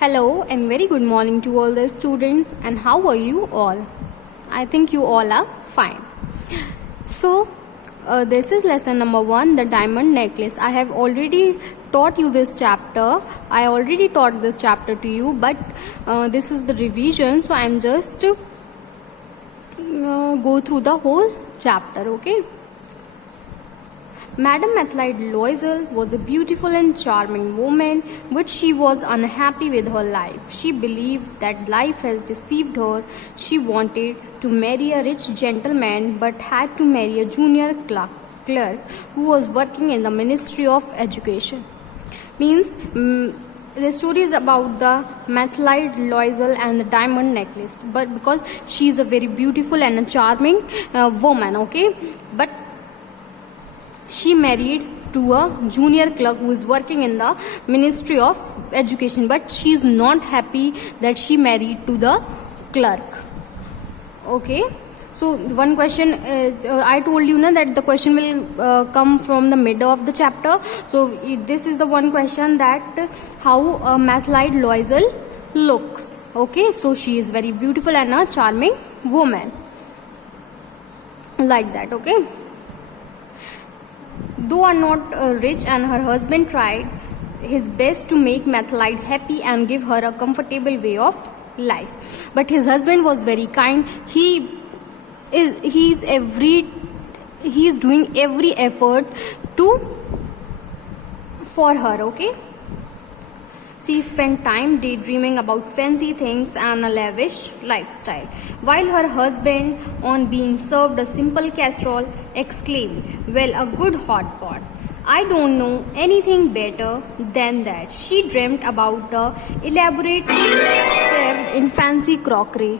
Hello and very good morning to all the students, and how are you all? I think you all are fine. So this is lesson number 1, the diamond necklace. I have already taught you this chapter. I already taught this chapter to you, but this is the revision, so I am just go through the whole chapter, okay? Madame Mathilde Loisel was a beautiful and charming woman, but she was unhappy with her life. She believed that life has deceived her. She wanted to marry a rich gentleman, but had to marry a junior clerk who was working in the Ministry of Education. Means the story is about the Mathilde Loisel and the diamond necklace, but because she is a very beautiful and a charming woman, okay? But she married to a junior clerk who is working in the Ministry of Education, but she is not happy that she married to the clerk. Okay, so one question I told you that the question will come from the middle of the chapter. So this is the one question, that how Mathilde Loisel looks. Okay, so she is very beautiful and a charming woman, like that. Okay, though are not rich, and her husband tried his best to make Mathilde happy and give her a comfortable way of life. But his husband was very kind. He is doing every effort for her. Okay, she spent time daydreaming about fancy things and a lavish lifestyle, while her husband, on being served a simple casserole, exclaimed, "Well, a good hot pot. I don't know anything better than that." She dreamt about the elaborate meals served in fancy crockery.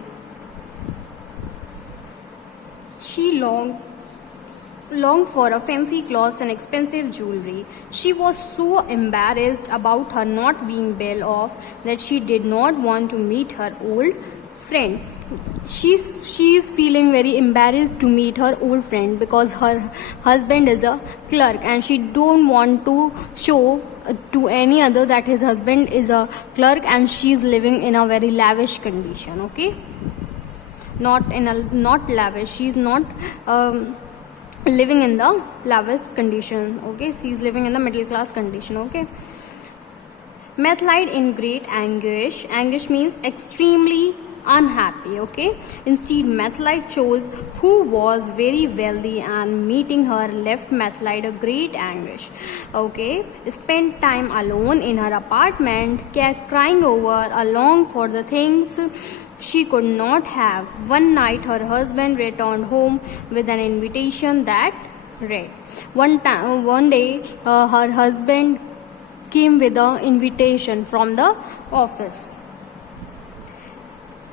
She longed for a fancy clothes and expensive jewelry. She was so embarrassed about her not being well off that she did not want to meet her old friend. She is feeling very embarrassed to meet her old friend because her husband is a clerk, and she don't want to show to any other that his husband is a clerk and she is living in a very lavish condition. Okay, not lavish. She is not living in the lavish condition. Okay, she is living in the middle class condition. Okay, Mathilde, in great anguish means extremely unhappy. Okay, instead Mathilde chose who was very wealthy, and meeting her left Mathilde a great anguish. Okay, spent time alone in her apartment, crying over along for the things she could not have. One night her husband returned home with an invitation that read, one day her husband came with an invitation from the office.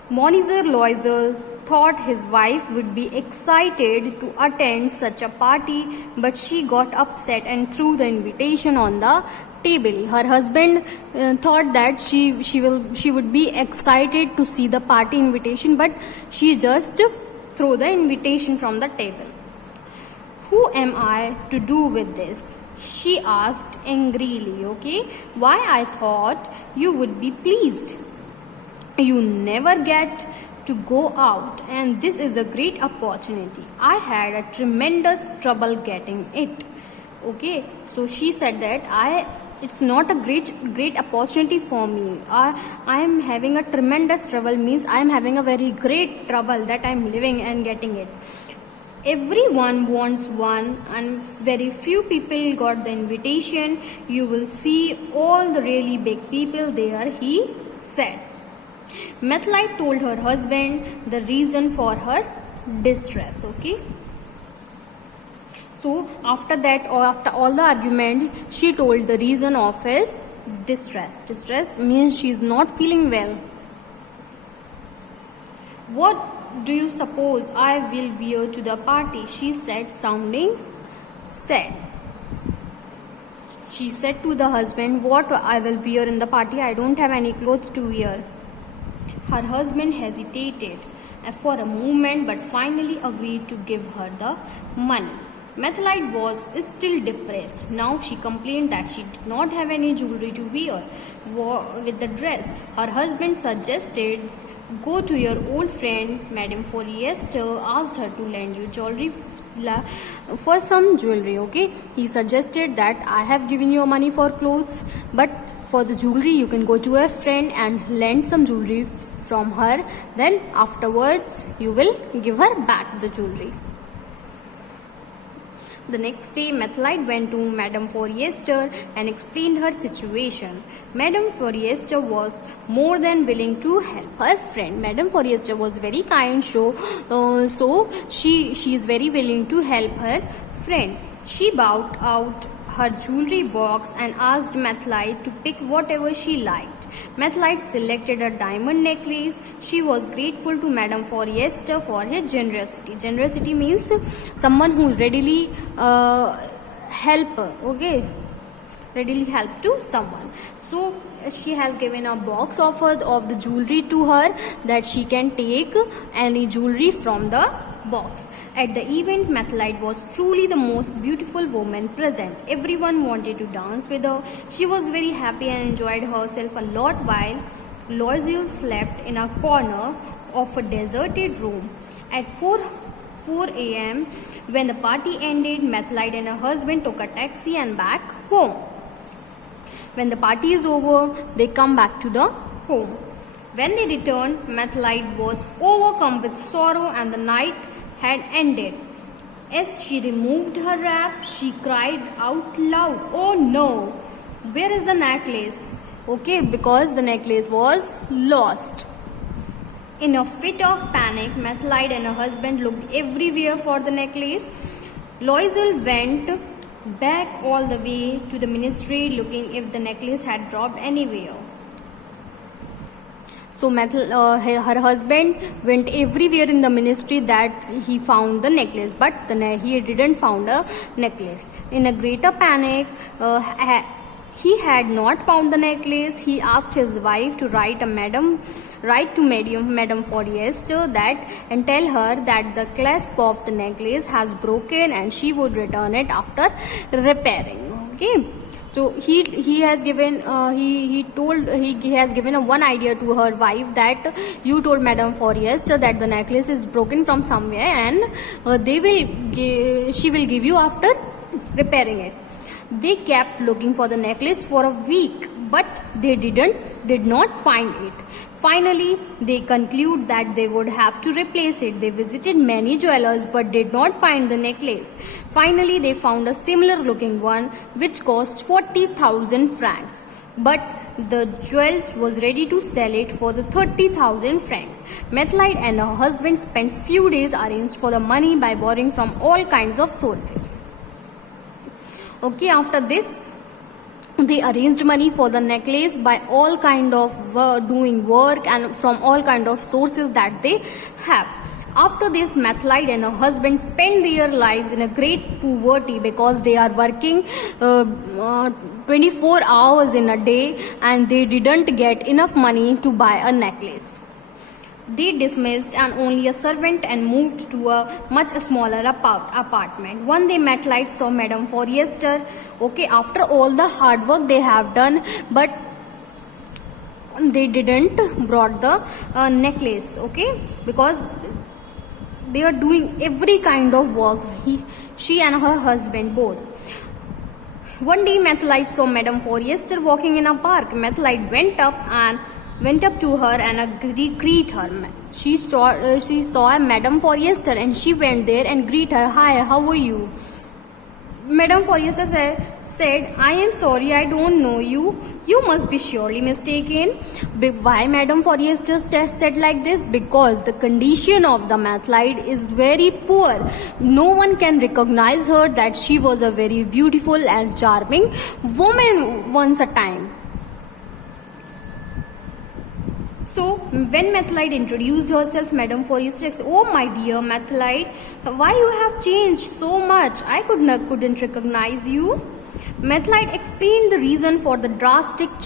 Monsieur Loisel thought his wife would be excited to attend such a party, but she got upset and threw the invitation on the table. Her husband thought that she would be excited to see the party invitation, but she just threw the invitation from the table. "Who am I to do with this?" she asked angrily. Okay, "why, I thought you would be pleased. You never get to go out, and this is a great opportunity. I had a tremendous trouble getting it." Okay, so she said that it's not a great opportunity for me. I am having a tremendous trouble, means I am having a very great trouble that I am living and getting it. Everyone wants one, and very few people got the invitation. You will see all the really big people there, he said. Mathilde told her husband the reason for her distress. Okay, so after that, or after all the argument, she told the reason of his distress. Distress means she is not feeling well. "What do you suppose I will wear to the party?" she said, sounding sad. She said to the husband, "What I will wear in the party? I don't have any clothes to wear." Her husband hesitated for a moment, but finally agreed to give her the money. Mathilde was still depressed. Now she complained that she did not have any jewelry to wear. with the dress. Her husband suggested, go to your old friend Madame Forrester, asked her to lend you jewelry for some jewelry. Okay, he suggested that I have given you money for clothes, but for the jewelry you can go to a friend and lend some jewelry from her, then afterwards you will give her back the jewelry. The next day, Methlite went to Madame Forrester and explained her situation. Madame Forrester was more than willing to help her friend. Madame Forrester was very kind, so she is very willing to help her friend. She brought out her jewelry box and asked Methlite to pick whatever she liked. Methlite selected a diamond necklace. She was grateful to Madame Forrester for her generosity. Generosity means someone who readily help. Okay, readily help to someone. So she has given a box of the jewelry to her that she can take any jewelry from the box. At the event, Methlite was truly the most beautiful woman present. Everyone wanted to dance with her. She was very happy and enjoyed herself a lot while Loisel slept in a corner of a deserted room. At 4 a.m., when the party ended, Methlite and her husband took a taxi and back home. When the party is over, they come back to the home. When they returned, Methlite was overcome with sorrow and the night had ended. As she removed her wrap, she cried out loud, "Oh no, where is the necklace?" Okay, because the necklace was lost. In a fit of panic, Methlite and her husband looked everywhere for the necklace. Loisel went back all the way to the ministry looking if the necklace had dropped anywhere. So her husband went everywhere in the ministry that he found the necklace, but he didn't found a necklace. In a greater panic, he had not found the necklace. He asked his wife to write to Madame Forrester and tell her that the clasp of the necklace has broken and she would return it after repairing. Okay. So he has given one idea to her wife that you told Madame Forrester that the necklace is broken from somewhere and she will give you after repairing it. They kept looking for the necklace for a week, but they did not find it. Finally, they conclude that they would have to replace it. They visited many jewelers but did not find the necklace. Finally, they found a similar looking one which cost 40,000 francs. But the jewels was ready to sell it for the 30,000 francs. Methlite and her husband spent few days arranged for the money by borrowing from all kinds of sources. Okay, after this, they arranged money for the necklace by all kind of doing work and from all kind of sources that they have. After this, Methlite and her husband spend their lives in a great poverty because they are working 24 hours in a day and they didn't get enough money to buy a necklace. They dismissed and only a servant and moved to a much smaller apartment. One day, Methlite saw Madame Forrester. Okay, after all the hard work they have done, but they didn't brought the necklace. Okay, because they are doing every kind of work. She and her husband both. One day, Methlite saw Madame Forrester walking in a park. Methlite went up to her and greet her. She saw Madame Forrester and she went there and greet her. "Hi, how are you?" Madame Forrester said, "I am sorry, I don't know you. You must be surely mistaken." Why Madame Forrester said like this? Because the condition of the Methlite is very poor. No one can recognize her that she was a very beautiful and charming woman once a time. So when Methlite introduced herself, Madame Forrester said, "Oh my dear Methlite, why you have changed so much? I couldn't recognize you." Methlite explained the reason for the drastic change.